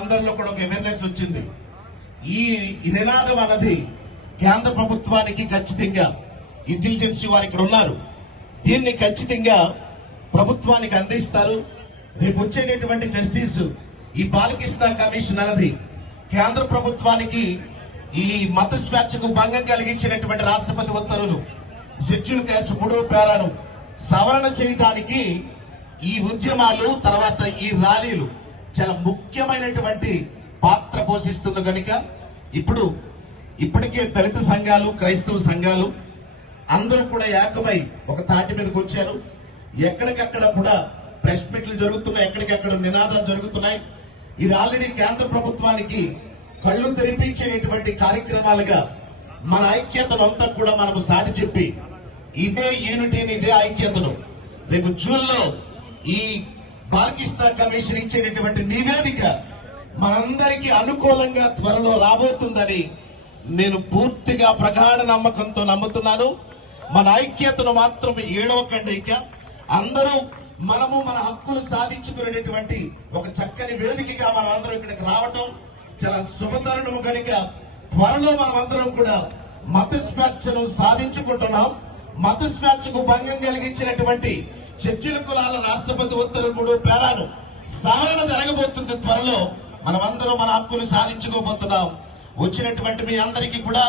అందరిలో కూడా ఒక అవేర్నెస్ వచ్చింది. ఈ నినాదం అన్నది కేంద్ర ప్రభుత్వానికి ఖచ్చితంగా ఇంటెలిజెన్స్ వారు ఇక్కడ ఉన్నారు, దీన్ని ఖచ్చితంగా ప్రభుత్వానికి అందిస్తారు. రేపు వచ్చేటటువంటి జస్టిస్ ఈ బాలకృష్ణ కమిషన్ అన్నది కేంద్ర ప్రభుత్వానికి ఈ మత స్వేచ్ఛకు భంగం కలిగించినటువంటి రాష్ట్రపతి ఉత్తర్వులు షెడ్యూల్ క్యాస్ట్ 3వ పేరాను సవరణ చేయడానికి ఈ ఉద్యమాలు తర్వాత ఈ ర్యాలీలు చాలా ముఖ్యమైనటువంటి పాత్ర పోషిస్తుంది కనుక ఇప్పటికే దళిత సంఘాలు, క్రైస్తవ సంఘాలు అందరూ కూడా ఏకమై ఒక తాటి మీదకి వచ్చారు. ఎక్కడికక్కడ కూడా ప్రెస్ మీట్లు జరుగుతున్నాయి, ఎక్కడికక్కడ నినాదాలు జరుగుతున్నాయి. ఇది ఆల్రెడీ కేంద్ర ప్రభుత్వానికి కళ్ళు తెరిపించేటువంటి కార్యక్రమాలుగా మన ఐక్యతను అంతా కూడా మనము సాటి చెప్పి ఇదే యూనిటీని, ఇదే ఐక్యతను రేపు జూన్లో ఈ బాలకృష్ణ కమిషన్ ఇచ్చేటటువంటి నివేదిక మనందరికీ అనుకూలంగా త్వరలో రాబోతుందని నేను పూర్తిగా ప్రగాఢ నమ్మకంతో నమ్ముతున్నాను. మన ఐక్యతను మాత్రం ఏడవకండి. ఇక అందరూ మనము మన హక్కులు సాధించుకునేటటువంటి ఒక చక్కని వేదికగా మనం అందరం ఇక్కడికి రావటం చాలా శుభతరుణము కనుక త్వరలో మనమందరం కూడా మత స్వేచ్ఛను సాధించుకుంటున్నాం. మత స్వేచ్ఛకు భంగం కలిగించినటువంటి షెడ్యూల్ కులాల రాష్ట్రపతి ఉత్తర్వులు 3వ పేరాను సవరణ జరగబోతుంది. త్వరలో మనమందరం మన హక్కులు సాధించుకోబోతున్నాం. వచ్చినటువంటి మీ అందరికీ కూడా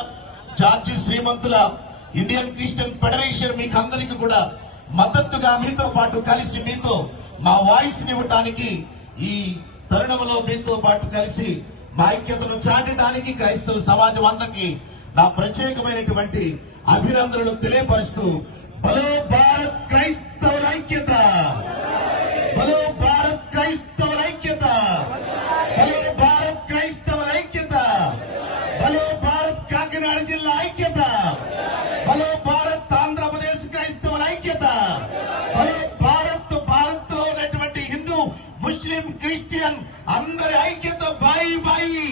జార్జి శ్రీమంతుల ఇండియన్ క్రిస్టియన్ ఫెడరేషన్ మీకు అందరికీ కూడా మద్దతుగా మీతో పాటు కలిసి మీతో మా వాయిస్ ఇవ్వటానికి ఈ తరుణంలో మీతో పాటు కలిసి మా ఐక్యతను చాటడానికి క్రైస్తవ సమాజం అందరికీ నా ప్రత్యేకమైనటువంటి అభినందనలు తెలియపరుస్తూ బలో భారత్ క్రైస్తవుల ఐక్యత, బలో భారత్ క్రైస్తవుల ఐక్యత, బలో భారత్ క్రైస్తవుల ఐక్యత, బలో భారత్ కాకినాడ జిల్లా ఐక్యత, బలో భారత్ ఆంధ్రప్రదేశ్ క్రైస్తవుల ఐక్యత, బలో భారత్ లో ఉన్నటువంటి హిందూ, ముస్లిం, క్రిస్టియన్ అందరి ఐక్యత. బాయి బాయి